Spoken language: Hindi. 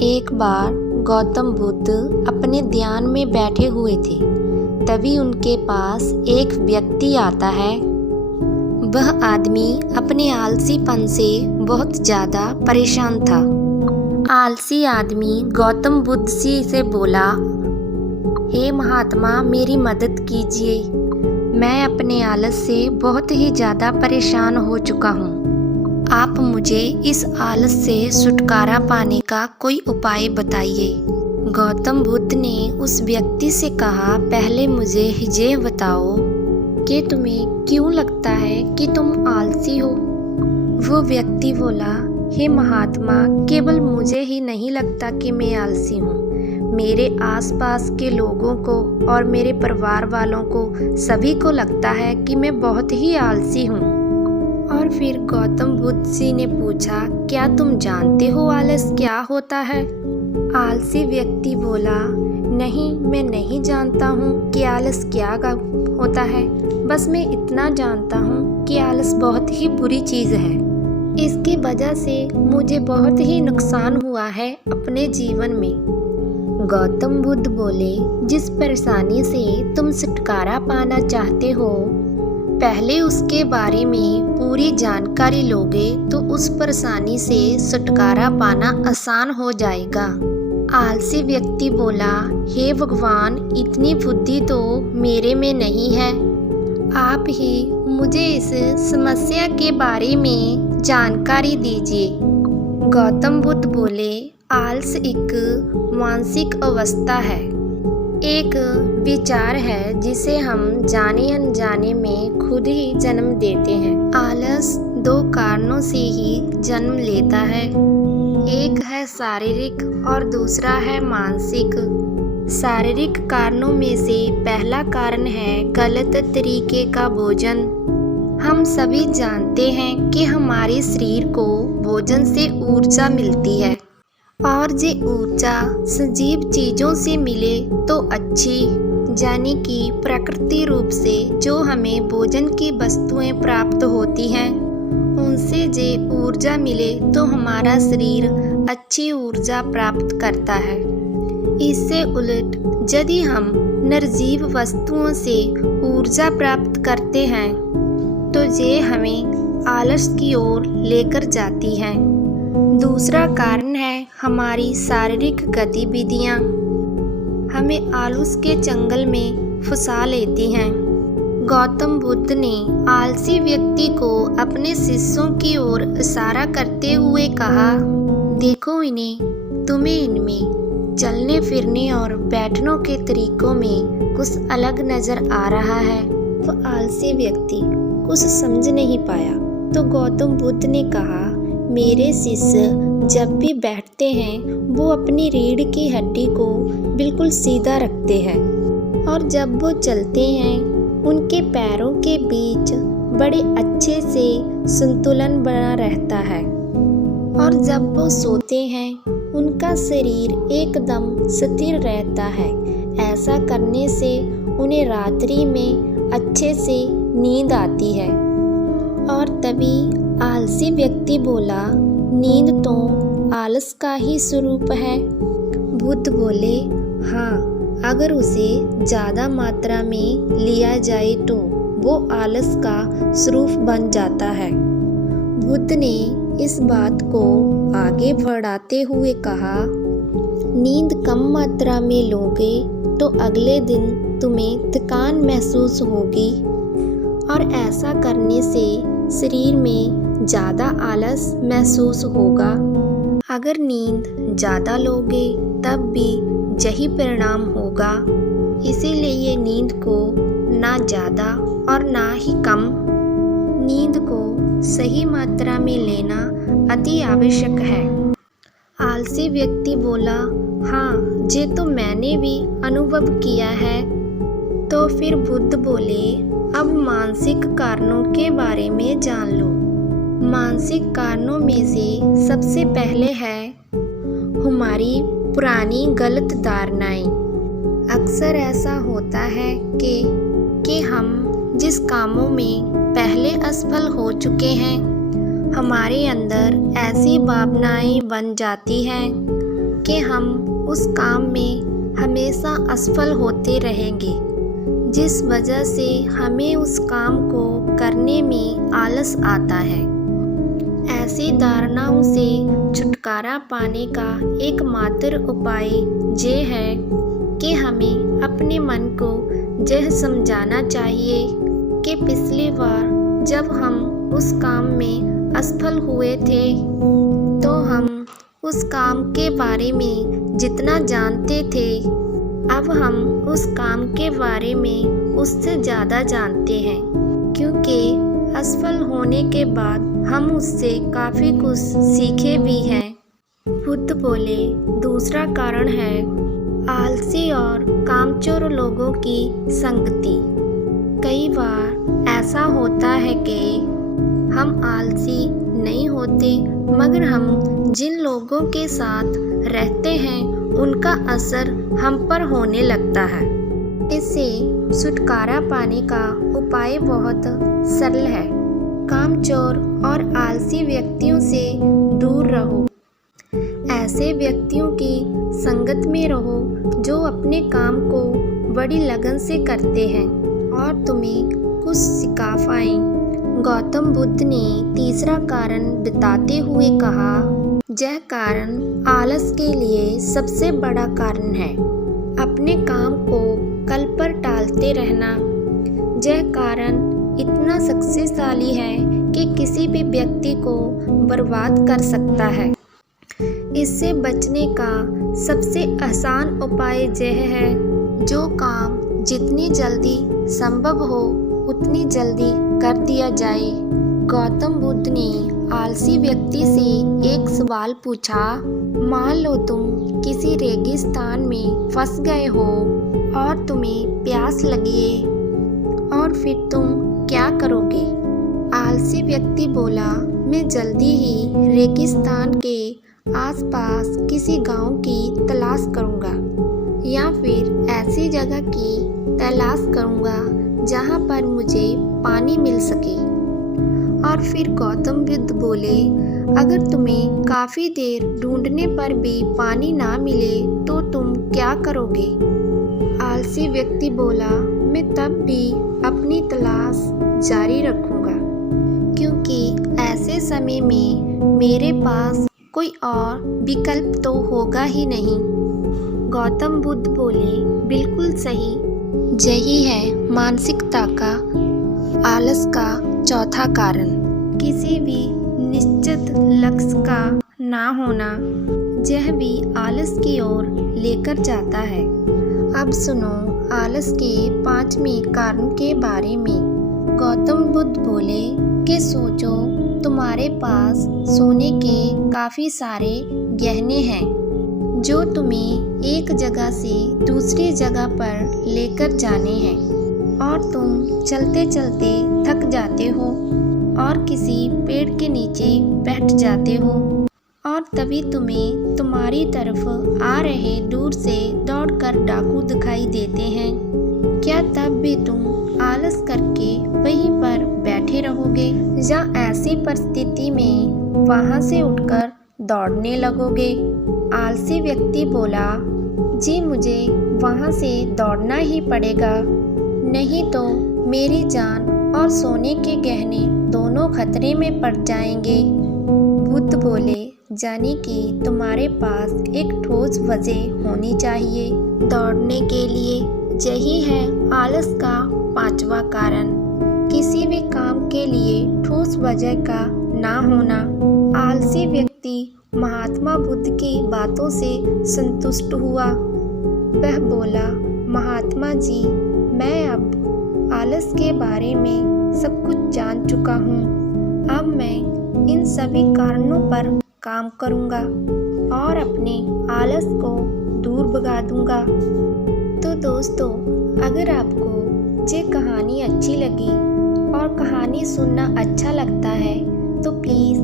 एक बार गौतम बुद्ध अपने ध्यान में बैठे हुए थे। तभी उनके पास एक व्यक्ति आता है। वह आदमी अपने आलसीपन से बहुत ज़्यादा परेशान था। आलसी आदमी गौतम बुद्ध जी से बोला, हे महात्मा, मेरी मदद कीजिए। मैं अपने आलस से बहुत ही ज़्यादा परेशान हो चुका हूँ। आप मुझे इस आलस से छुटकारा पाने का कोई उपाय बताइए। गौतम बुद्ध ने उस व्यक्ति से कहा, पहले मुझे ये बताओ कि तुम्हें क्यों लगता है कि तुम आलसी हो। वो व्यक्ति बोला, हे महात्मा, केवल मुझे ही नहीं लगता कि मैं आलसी हूँ। मेरे आसपास के लोगों को और मेरे परिवार वालों को सभी को लगता है कि मैं बहुत ही आलसी हूँ। और फिर गौतम बुद्ध जी ने पूछा, क्या तुम जानते हो आलस क्या होता है? आलसी व्यक्ति बोला, नहीं, मैं नहीं जानता हूँ कि आलस क्या होता है। बस मैं इतना जानता हूँ कि आलस बहुत ही बुरी चीज़ है। इसकी वजह से मुझे बहुत ही नुकसान हुआ है अपने जीवन में। गौतम बुद्ध बोले, जिस परेशानी से तुम छुटकारा पाना चाहते हो, पहले उसके बारे में पूरी जानकारी लोगे तो उस परेशानी से छुटकारा पाना आसान हो जाएगा। आलसी व्यक्ति बोला, हे भगवान, इतनी बुद्धि तो मेरे में नहीं है। आप ही मुझे इस समस्या के बारे में जानकारी दीजिए। गौतम बुद्ध बोले, आलस एक मानसिक अवस्था है, एक विचार है जिसे हम जाने अनजाने में खुद ही जन्म देते हैं। आलस दो कारणों से ही जन्म लेता है, एक है शारीरिक और दूसरा है मानसिक। शारीरिक कारणों में से पहला कारण है गलत तरीके का भोजन। हम सभी जानते हैं कि हमारे शरीर को भोजन से ऊर्जा मिलती है और ये ऊर्जा सजीव चीज़ों से मिले तो अच्छी, यानी कि प्राकृतिक रूप से जो हमें भोजन की वस्तुएं प्राप्त होती हैं उनसे ये ऊर्जा मिले तो हमारा शरीर अच्छी ऊर्जा प्राप्त करता है। इससे उलट यदि हम निर्जीव वस्तुओं से ऊर्जा प्राप्त करते हैं तो ये हमें आलस की ओर लेकर जाती हैं। दूसरा कारण है हमारी शारीरिक गतिविधियाँ, हमें आलस के जंगल में फंसा लेती हैं। गौतम बुद्ध ने आलसी व्यक्ति को अपने शिष्यों की ओर इशारा करते हुए कहा, देखो इन्हें, तुम्हें इनमें चलने फिरने और बैठने के तरीकों में कुछ अलग नज़र आ रहा है। तो आलसी व्यक्ति कुछ समझ नहीं पाया। तो गौतम बुद्ध ने कहा, मेरे शिष्य जब भी बैठते हैं वो अपनी रीढ़ की हड्डी को बिल्कुल सीधा रखते हैं और जब वो चलते हैं उनके पैरों के बीच बड़े अच्छे से संतुलन बना रहता है और जब वो सोते हैं उनका शरीर एकदम स्थिर रहता है। ऐसा करने से उन्हें रात्रि में अच्छे से नींद आती है। और तभी आलसी व्यक्ति बोला, नींद तो आलस का ही स्वरूप है। बुद्ध बोले, हाँ, अगर उसे ज़्यादा मात्रा में लिया जाए तो वो आलस का स्वरूप बन जाता है। बुद्ध ने इस बात को आगे बढ़ाते हुए कहा, नींद कम मात्रा में लोगे तो अगले दिन तुम्हें थकान महसूस होगी और ऐसा करने से शरीर में ज़्यादा आलस महसूस होगा। अगर नींद ज़्यादा लोगे तब भी यही परिणाम होगा। इसीलिए नींद को ना ज़्यादा और ना ही कम, नींद को सही मात्रा में लेना अति आवश्यक है। आलसी व्यक्ति बोला, हाँ, ये तो मैंने भी अनुभव किया है। तो फिर बुद्ध बोले, अब मानसिक कारणों के बारे में जान लो। मानसिक कारणों में से सबसे पहले है हमारी पुरानी गलत धारणाएं। अक्सर ऐसा होता है कि हम जिस कामों में पहले असफल हो चुके हैं, हमारे अंदर ऐसी भावनाएं बन जाती हैं कि हम उस काम में हमेशा असफल होते रहेंगे, जिस वजह से हमें उस काम को करने में आलस आता है। ऐसी धारणाओं से छुटकारा पाने का एकमात्र उपाय ये है कि हमें अपने मन को यह समझाना चाहिए कि पिछली बार जब हम उस काम में असफल हुए थे तो हम उस काम के बारे में जितना जानते थे, अब हम उस काम के बारे में उससे ज़्यादा जानते हैं, क्योंकि असफल होने के बाद हम उससे काफ़ी कुछ सीखे भी हैं। बुद्ध बोले, दूसरा कारण है आलसी और कामचोर लोगों की संगति। कई बार ऐसा होता है कि हम आलसी नहीं होते, मगर हम जिन लोगों के साथ रहते हैं उनका असर हम पर होने लगता है। इससे छुटकारा पाने का उपाय बहुत सरल है। कामचोर और आलसी व्यक्तियों से दूर रहो। ऐसे व्यक्तियों की संगत में रहो जो अपने काम को बड़ी लगन से करते हैं और तुम्हें कुछ सिखा पाएं। गौतम बुद्ध ने तीसरा कारण बताते हुए कहा, यह कारण आलस के लिए सबसे बड़ा कारण है। अपने काम को कल पर टालते रहना। यह कारण इतना शक्तिशाली है कि किसी भी व्यक्ति को बर्बाद कर सकता है। इससे बचने का सबसे आसान उपाय यह है, जो काम जितनी जल्दी संभव हो उतनी जल्दी कर दिया जाए। गौतम बुद्ध ने आलसी व्यक्ति से एक सवाल पूछा, मान लो तुम किसी रेगिस्तान में फंस गए हो और तुम्हें प्यास लगी है, और फिर तुम क्या करोगे? आलसी व्यक्ति बोला, मैं जल्दी ही रेगिस्तान के आसपास किसी गांव की तलाश करूंगा, या फिर ऐसी जगह की तलाश करूंगा जहां पर मुझे पानी मिल सके। और फिर गौतम बुद्ध बोले, अगर तुम्हें काफ़ी देर ढूंढने पर भी पानी ना मिले तो तुम क्या करोगे? आलसी व्यक्ति बोला, मैं तब भी अपनी तलाश जारी रखूंगा, क्योंकि ऐसे समय में मेरे पास कोई और विकल्प तो होगा ही नहीं। गौतम बुद्ध बोले, बिल्कुल सही। यही है मानसिकता का आलस का चौथा कारण। किसी भी निश्चित लक्ष्य का ना होना, यह भी आलस की ओर लेकर जाता है। अब सुनो आलस के 5वें कारण के बारे में। गौतम बुद्ध बोले कि सोचो, तुम्हारे पास सोने के काफ़ी सारे गहने हैं जो तुम्हें एक जगह से दूसरी जगह पर लेकर जाने हैं, और तुम चलते चलते थक जाते हो और किसी पेड़ के नीचे बैठ जाते हो, और तभी तुम्हें तुम्हारी तरफ आ रहे दूर से दौड़कर डाकू दिखाई देते हैं। क्या तब भी तुम आलस करके वहीं पर बैठे रहोगे, या ऐसी परिस्थिति में वहां से उठकर दौड़ने लगोगे? आलसी व्यक्ति बोला, जी मुझे वहां से दौड़ना ही पड़ेगा, नहीं तो मेरी जान और सोने के गहने दोनों खतरे में पड़ जाएंगे। बुद्ध बोले, जाने कि तुम्हारे पास एक ठोस वजह होनी चाहिए दौड़ने के लिए। यही है आलस का 5वां कारण, किसी भी काम के लिए ठोस वजह का ना होना। आलसी व्यक्ति महात्मा बुद्ध की बातों से संतुष्ट हुआ। वह बोला, महात्मा जी, मैं अब आलस के बारे में सब कुछ जान चुका हूँ। अब मैं इन सभी कारणों पर काम करूँगा और अपने आलस को दूर भगा दूँगा। तो दोस्तों, अगर आपको ये कहानी अच्छी लगी और कहानी सुनना अच्छा लगता है तो प्लीज़